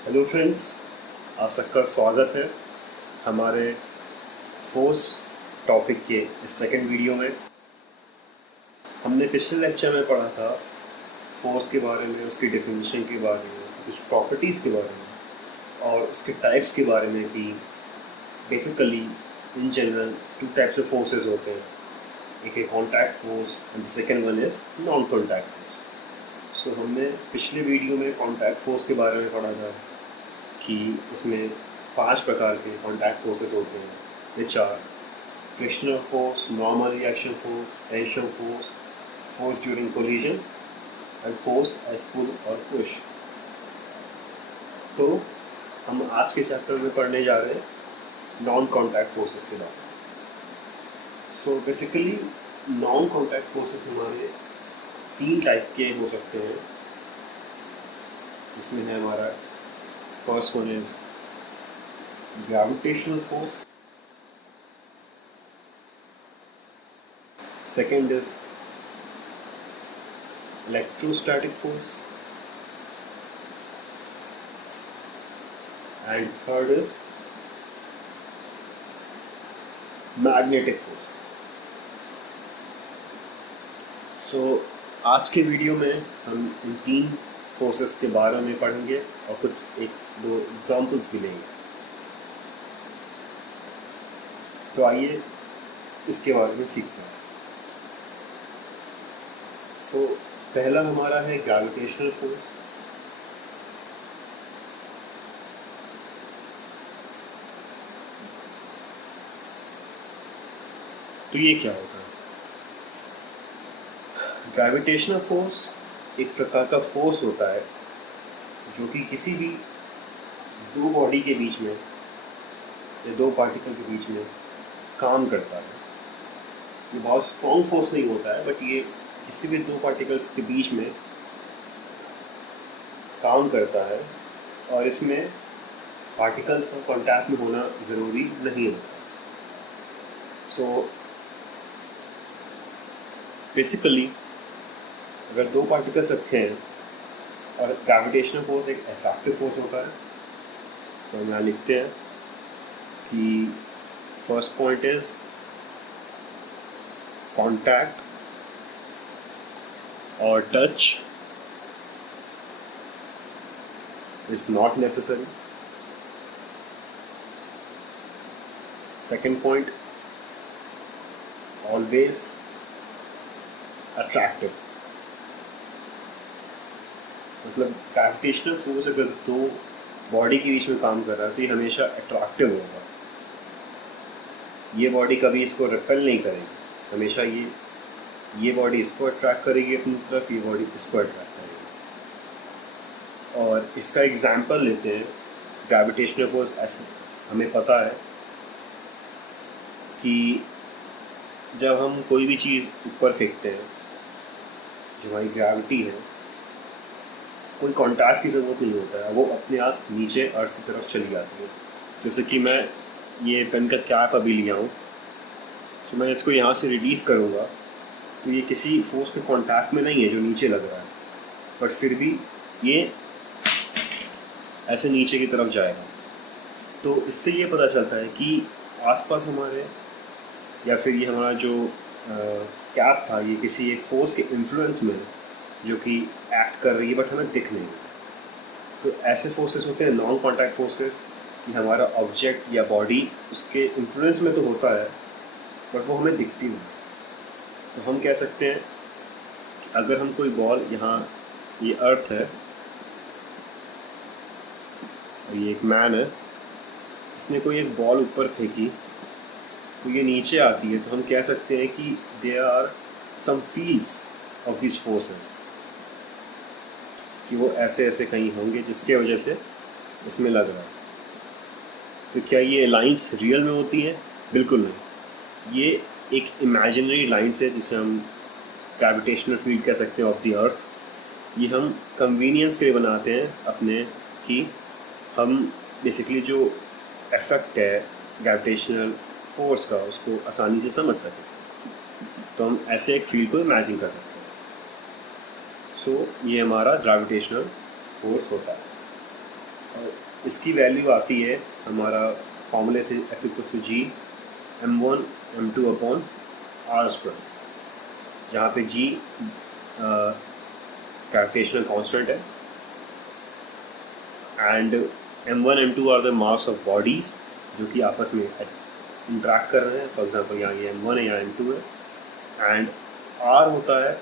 Hello friends, आप सबका स्वागत है हमारे फोर्स टॉपिक के इस सेकंड वीडियो में। हमने पिछले लेक्चर में पढ़ा था फोर्स के बारे में, उसकी डेफिनेशन के बारे में, कुछ प्रॉपर्टीज़ के बारे में और उसके टाइप्स के बारे में कि basically in general two types of forces होते हैं। एक है contact force and the second one is non contact force. So हमने पिछले वीडियो में कॉन्टैक्ट फोर्स के बारे में पढ़ा था कि उसमें 5 प्रकार के कॉन्टैक्ट फोर्सेस होते हैं, which are frictional force, normal reaction force, tension force, force during collision and force as pull और पुश। तो हम आज के चैप्टर में पढ़ने जा रहे हैं नॉन कॉन्टैक्ट फोर्सेस के बारे में। So basically non contact forces हमारे 3 टाइप के हो सकते हैं। इसमें है हमारा first one is gravitational force, second is electrostatic force and third is magnetic force. So आज के वीडियो में हम इन 3 फोर्सेस के बारे में पढ़ेंगे और कुछ 1-2 एग्जाम्पल्स भी लेंगे। तो आइए इसके बारे में सीखते हैं। सो पहला हमारा है ग्रेविटेशनल फोर्स। तो ये क्या होता है? ग्रेविटेशनल फोर्स एक प्रकार का फोर्स होता है जो कि किसी भी 2 बॉडी के बीच में या 2 पार्टिकल के बीच में काम करता है। ये बहुत स्ट्रॉन्ग फोर्स नहीं होता है, बट ये किसी भी 2 पार्टिकल्स के बीच में काम करता है और इसमें पार्टिकल्स का कांटेक्ट में होना ज़रूरी नहीं होता। सो बेसिकली अगर 2 पार्टिकल्स रखे हैं और ग्रेविटेशनल फोर्स एक अट्रैक्टिव फोर्स होता है, तो हम यहाँ लिखते हैं कि फर्स्ट पॉइंट इज कांटेक्ट और touch is not necessary. Second point, always attractive. मतलब ग्रेविटेशनल फोर्स अगर 2 बॉडी के बीच में काम कर रहा है तो ये हमेशा अट्रैक्टिव होगा। ये बॉडी कभी इसको रिपेल नहीं करेगी, हमेशा ये बॉडी इसको अट्रैक्ट करेगी अपनी तरफ, ये बॉडी इसको अट्रैक्ट करेगी। और इसका एग्जांपल लेते हैं। ग्रेविटेशनल फोर्स ऐसे हमें पता है कि जब हम कोई भी चीज़ ऊपर फेंकते हैं, जो हमारी ग्रेविटी है, कोई कांटेक्ट की ज़रूरत नहीं होता है, वो अपने आप नीचे अर्थ की तरफ चली जाती है। जैसे कि मैं ये पेन का कैप अभी लिया हूँ, तो मैं इसको यहाँ से रिलीज़ करूँगा तो ये किसी फोर्स के कांटेक्ट में नहीं है जो नीचे लग रहा है, बट फिर भी ये ऐसे नीचे की तरफ जाएगा। तो इससे ये पता चलता है कि आसपास हमारे, या फिर ये हमारा जो कैप था, ये किसी एक फोर्स के इन्फ्लुएंस में जो कि एक्ट कर रही है, बट हमें दिख नहीं रहा। तो ऐसे फोर्सेस होते हैं नॉन कॉन्टैक्ट फोर्सेस, कि हमारा ऑब्जेक्ट या बॉडी उसके इन्फ्लुएंस में तो होता है बट वो हमें दिखती नहीं। तो हम कह सकते हैं कि अगर हम कोई बॉल, यहाँ ये अर्थ है और ये एक मैन है, इसने कोई एक बॉल ऊपर फेंकी तो ये नीचे आती है, तो हम कह सकते हैं कि there are some fields of this forces, कि वो ऐसे ऐसे कहीं होंगे जिसके वजह से इसमें लग रहा है। तो क्या ये लाइंस रियल में होती हैं? बिल्कुल नहीं। ये एक इमेजिनरी लाइंस है जिसे हम ग्रेविटेशनल फील्ड कह सकते हैं ऑफ द अर्थ। ये हम कन्वीनियंस के लिए बनाते हैं अपने, कि हम बेसिकली जो इफेक्ट है ग्रेविटेशनल फोर्स का उसको आसानी से समझ सकें। तो हम ऐसे एक फील्ड को इमेजिन कर सकते हैं। सो ये हमारा ग्रेविटेशनल फोर्स होता है। और इसकी वैल्यू आती है हमारा फॉर्मूले से F=G m1 m2 upon r², जहाँ पे G ग्रेविटेशनल कांस्टेंट है and m1 m2 are the mass of bodies जो कि आपस में इंटरेक्ट कर रहे हैं. फॉर एग्जांपल यहाँ ये m1 है, यहाँ m2 है एंड r होता है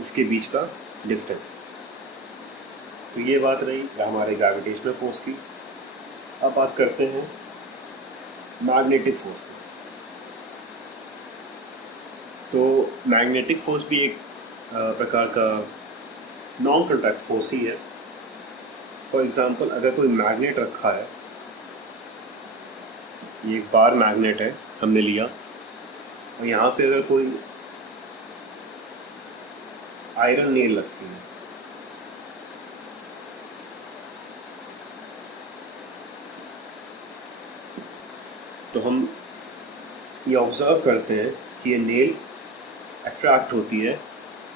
इसके बीच का डिस्टेंस. तो ये बात रही हमारे ग्रेविटेशनल फोर्स की. अब बात करते हैं मैग्नेटिक फोर्स की. तो मैग्नेटिक फोर्स भी एक प्रकार का नॉन कॉन्टैक्ट फोर्स ही है. फॉर एग्जांपल अगर कोई मैग्नेट रखा है, ये एक बार मैग्नेट है हमने लिया, और यहाँ पे अगर कोई आयरन नेल लगती है तो हम ये ऑब्जर्व करते हैं कि ये नेल अट्रैक्ट होती है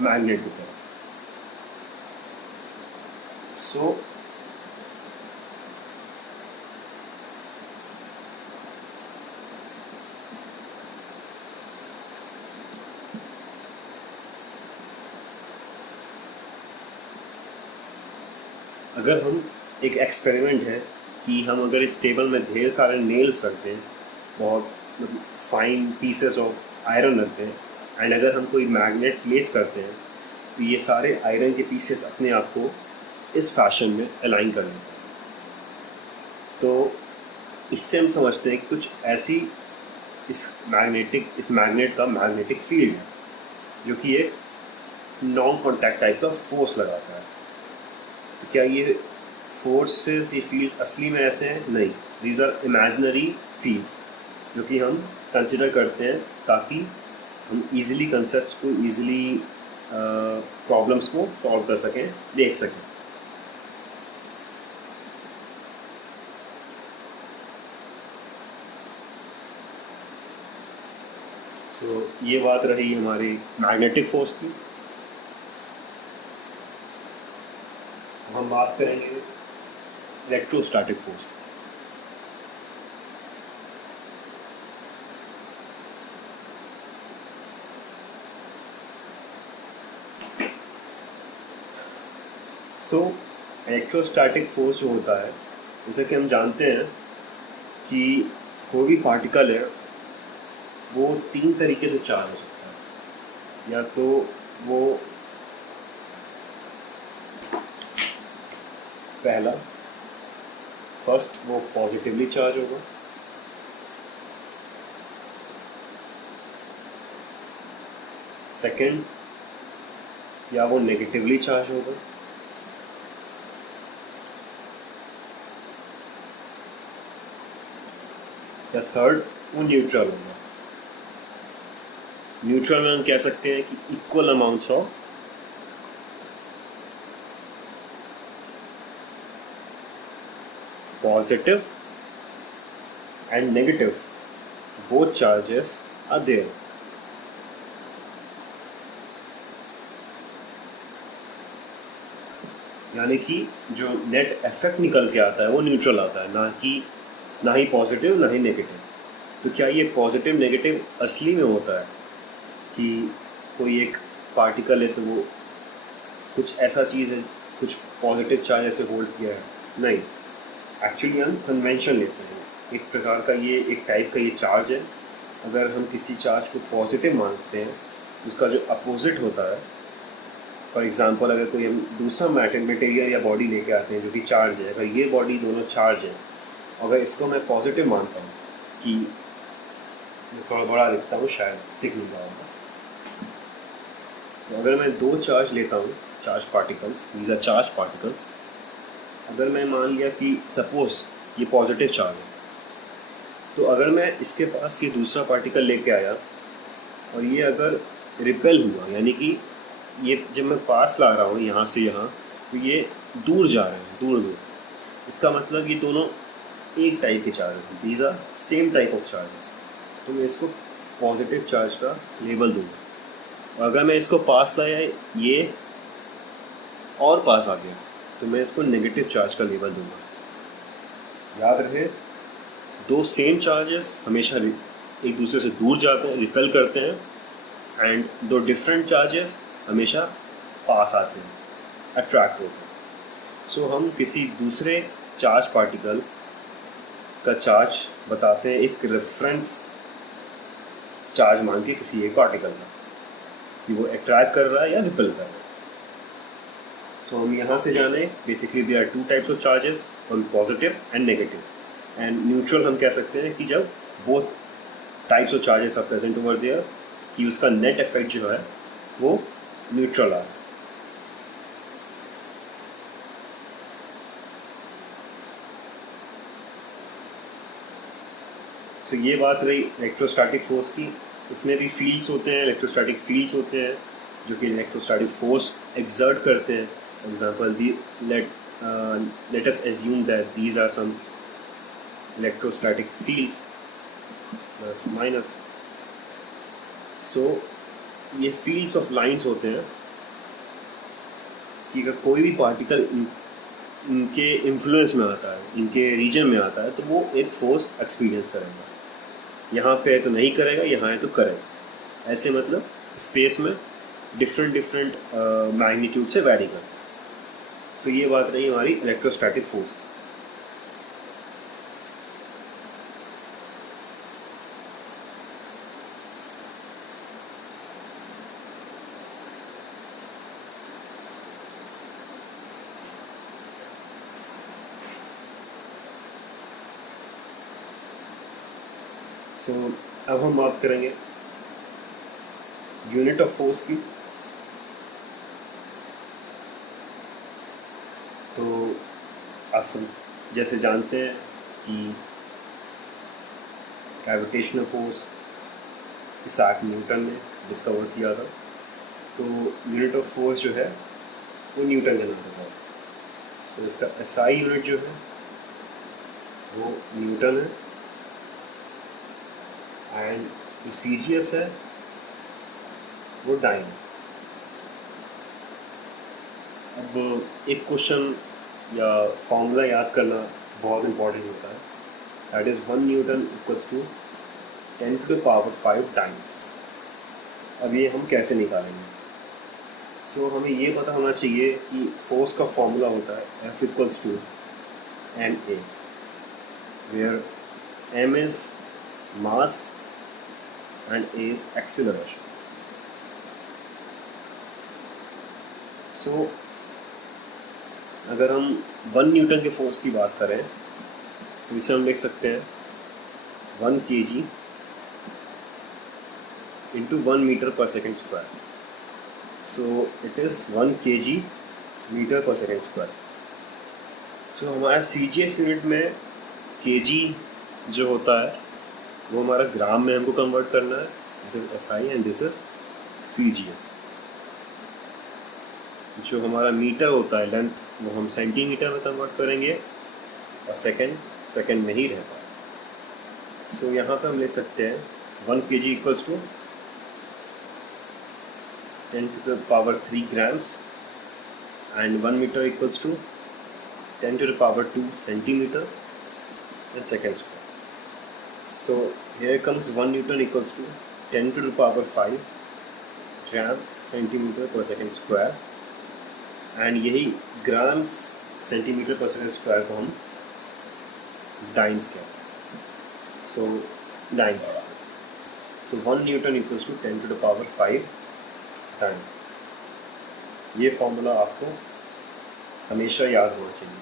मैग्नेट की तरफ. सो अगर हम एक एक्सपेरिमेंट है कि हम अगर इस टेबल में ढेर सारे नेल्स रखते हैं, बहुत मतलब फाइन पीसेस ऑफ आयरन रखते हैं एंड अगर हम कोई मैग्नेट प्लेस करते हैं तो ये सारे आयरन के पीसेस अपने आप को इस फैशन में अलाइन कर लेते हैं. तो इससे हम समझते हैं कि कुछ ऐसी इस मैग्नेट का मैग्नेटिक फील्ड है जो कि एक नॉन कॉन्टैक्ट टाइप का फोर्स लगाता है. तो क्या ये फोर्सेस, ये फील्ड्स असली में ऐसे हैं? नहीं, दीज आर इमेजिनरी फील्ड्स जो कि हम कंसिडर करते हैं ताकि हम इजीली कंसेप्ट्स को, इजीली प्रॉब्लम्स को सॉल्व कर सकें, देख सकें. सो ये बात रही हमारी मैग्नेटिक फोर्स की. हम बात करेंगे इलेक्ट्रोस्टैटिक फोर्स की. सो इलेक्ट्रोस्टैटिक फोर्स जो होता है, जैसे कि हम जानते हैं कि कोई भी पार्टिकल है वो 3 तरीके से चार्ज हो सकता है. या तो वो फर्स्ट वो पॉजिटिवली चार्ज होगा, सेकंड या वो नेगेटिवली चार्ज होगा, या थर्ड वो न्यूट्रल होगा. न्यूट्रल में हम कह सकते हैं कि equal amounts of positive and negative, both charges are there. यानी कि जो नेट इफेक्ट निकल के आता है वो न्यूट्रल आता है, ना ही पॉजिटिव ना ही नेगेटिव. तो क्या ये पॉजिटिव नेगेटिव असली में होता है कि कोई एक पार्टिकल है तो वो कुछ ऐसा चीज़ है, कुछ पॉजिटिव चार्ज ऐसे होल्ड किया है? नहीं, एक्चुअली हम कन्वेंशन लेते हैं. एक प्रकार का ये एक टाइप का ये चार्ज है. अगर हम किसी चार्ज को पॉजिटिव मानते हैं, उसका जो अपोजिट होता है, फॉर एग्जांपल अगर कोई हम दूसरा मटेरियल या बॉडी लेके आते हैं जो कि चार्ज है, अगर ये बॉडी दोनों चार्ज है, अगर इसको मैं पॉजिटिव मानता हूँ कि मैं थोड़ा बड़ा लिखता हूँ, शायद दिख नहीं रहा होगा. तो अगर मैं 2 चार्ज लेता हूँ, charge particles, these are charge particles. अगर मैं मान लिया कि सपोज ये पॉजिटिव चार्ज है, तो अगर मैं इसके पास ये दूसरा पार्टिकल लेके आया और ये अगर रिपेल हुआ, यानी कि ये जब मैं पास ला रहा हूँ यहाँ से यहाँ, तो ये दूर जा रहे हैं, दूर, इसका मतलब ये दोनों एक टाइप के चार्जेस हैं. These are same type of charges. तो मैं इसको पॉजिटिव चार्ज का लेबल दूंगा. और अगर मैं इसको पास लाया ये और पास आ गया तो मैं इसको नेगेटिव चार्ज का लेबल दूंगा. याद रहे, दो सेम चार्जेस हमेशा एक दूसरे से दूर जाते हैं, रिपेल करते हैं, एंड दो डिफरेंट चार्जेस हमेशा पास आते हैं, अट्रैक्ट होते हैं। सो हम किसी दूसरे चार्ज पार्टिकल का चार्ज बताते हैं एक रेफरेंस चार्ज मान के किसी एक पार्टिकल का, कि वो अट्रैक्ट कर रहा है या रिपेल कर रहा है। सो हम यहाँ से जाने, basically there are two types of charges, one positive and negative, and neutral हम कह सकते हैं कि जब both types of charges are present over there, कि उसका नेट इफेक्ट जो है वो न्यूट्रल आ रहा है। तो ये बात रही इलेक्ट्रोस्टैटिक फोर्स की। इसमें भी फील्ड्स होते हैं, इलेक्ट्रोस्टैटिक फील्ड्स होते हैं जो कि इलेक्ट्रोस्टैटिक फोर्स एक्सर्ट करते हैं। For example let us assume that these are some electrostatic fields plus minus. So ये fields of lines होते हैं कि अगर कोई भी पार्टिकल इनके इन्फ्लुएंस में आता है, इनके रीजन में आता है, तो वो एक फोर्स एक्सपीरियंस करेगा। यहाँ पे है तो नहीं करेगा, यहाँ है तो करेगा। ऐसे मतलब स्पेस में डिफरेंट मैग्नीट्यूड से वैरी करता है। तो ये बात रही हमारी इलेक्ट्रोस्टैटिक फोर्स। सो अब हम बात करेंगे यूनिट ऑफ फोर्स की। तो आप सब जैसे जानते हैं कि ग्रेविटेशनल फोर्स इसैक न्यूटन ने डिस्कवर किया था। तो यूनिट ऑफ फोर्स जो है वो न्यूटन के नाम पर है। सो इसका एसआई यूनिट जो है वो न्यूटन है, एंड जो सीजीएस है वो डाइन। अब एक क्वेश्चन या फॉर्मूला याद करना बहुत इम्पोर्टेंट होता है, that is 1 newton equals to 10⁵ times. अब ये हम कैसे निकालेंगे? सो हमें ये पता होना चाहिए कि फोर्स का फॉर्मूला होता है F equals to ma, where m is mass and a is acceleration. So अगर हम 1 न्यूटन के फोर्स की बात करें तो इसे हम लिख सकते हैं 1 kg into 1 metre per second square. So it is 1 kg metre per second square. So हमारा CGS यूनिट में kg जो होता है वो हमारा ग्राम में हमको कन्वर्ट करना है। This is SI and this is CGS। जो हमारा मीटर होता है लेंथ, वो हम सेंटीमीटर में कन्वर्ट करेंगे, और सेकेंड में ही रहता है। सो यहाँ पे हम ले सकते हैं 1 kg equals to 10⁻³ grams, and 1 metre equals to 10⁻² centimetre and second square. So here comes 1 Newton equals to 10⁵ gram centimetre per second square, and यही grams centimetre per second square को हम डाइन्स कहते हैं। So dyne power. So 1 newton equals to 10⁵ dyne. ये formula आपको हमेशा याद होना चाहिए।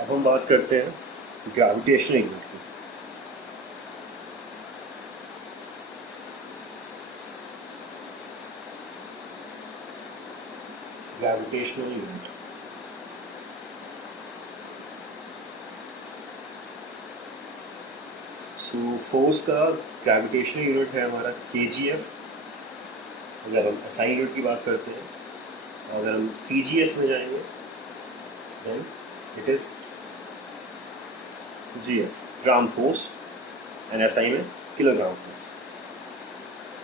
अब हम बात करते हैं ग्रेविटेशनल यूनिट की। ग्रेविटेशनल यूनिट सो फोर्स का ग्रेविटेशनल यूनिट है हमारा kgf अगर हम SI यूनिट की बात करते हैं। अगर हम CGS में जाएंगे then it is GF, gram force, and SI में किलोग्राम फोर्स।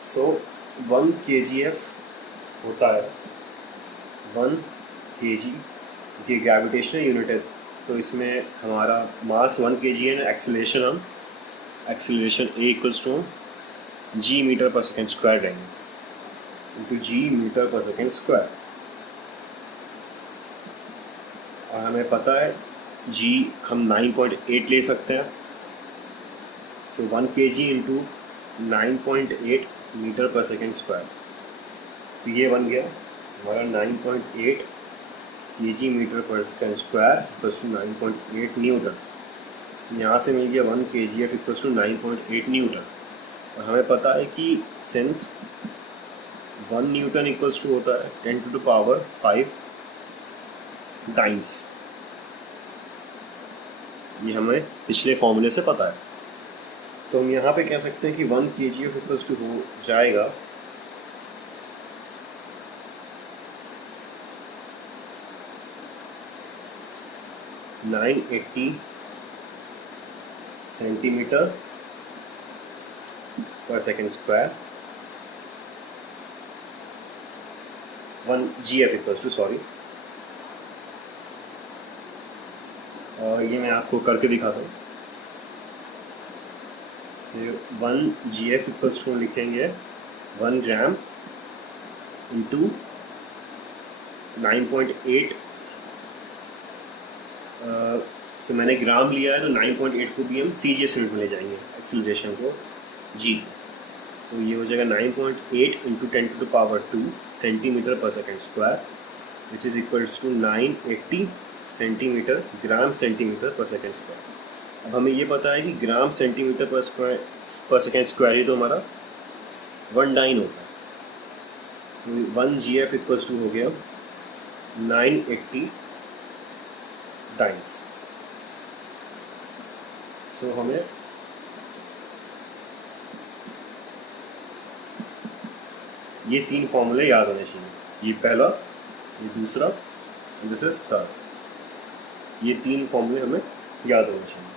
सो 1 kgf होता है 1 kg ये ग्रेविटेशनल यूनिट है, तो इसमें हमारा मास 1 kg है ना, एक्सेलरेशन हम acceleration A equals to g metre per second square रहेंगे into g metre per second square. और हमें पता है g हम 9.8 ले सकते हैं, so 1 kg into 9.8 metre per second square, तो ये बन गया हमारा 9.8 kg metre per second square equals to 9.8 newton. यहाँ से मिल गया 1 kgf इक्वल्स टू 9.8 न्यूटन। और हमें पता है कि सिंस 1 न्यूटन इक्वल्स टू होता है 10 to the power 5 टाइम्स, ये हमें पिछले फॉर्मूले से पता है। तो हम यहाँ पे कह सकते हैं कि 1 kgf इक्वल्स टू हो जाएगा 980 centimetre per second square, 1 gf equals to sorry, ये मैं आपको करके दिखाता हूँ। 1 gf इक्वल्स टू लिखेंगे 1 ग्राम इंटू 9.8, तो मैंने ग्राम लिया है तो 9.8 को भी हम CGS यूनिट में ले जाएंगे एक्सीलरेशन को G, तो ये हो जाएगा 9.8 into 10 to the power 2 centimetre per second square which is equals to 980 centimetre gram centimetre per second square. अब हमें ये पता है कि gram centimetre per second square ही तो हमारा 1 डाइन होता है, तो 1 gf इक्वल्स टू हो गया 980 डाइन्स। सो हमें ये 3 फॉर्मूले याद होने चाहिए, ये पहला, ये दूसरा, दिस इज थर्ड, ये 3 फॉर्मूले हमें याद होने चाहिए।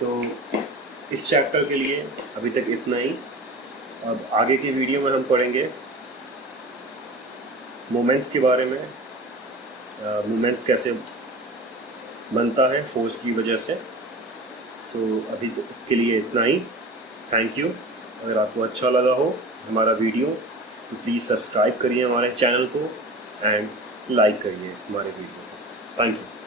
तो इस चैप्टर के लिए अभी तक इतना ही। अब आगे के वीडियो में हम पढ़ेंगे मोमेंट्स के बारे में, मोमेंट्स कैसे बनता है फोर्स की वजह से। सो अभी तक के लिए इतना ही, थैंक यू। अगर आपको अच्छा लगा हो हमारा वीडियो तो प्लीज़ सब्सक्राइब करिए हमारे चैनल को एंड लाइक करिए हमारे वीडियो को। Thank you.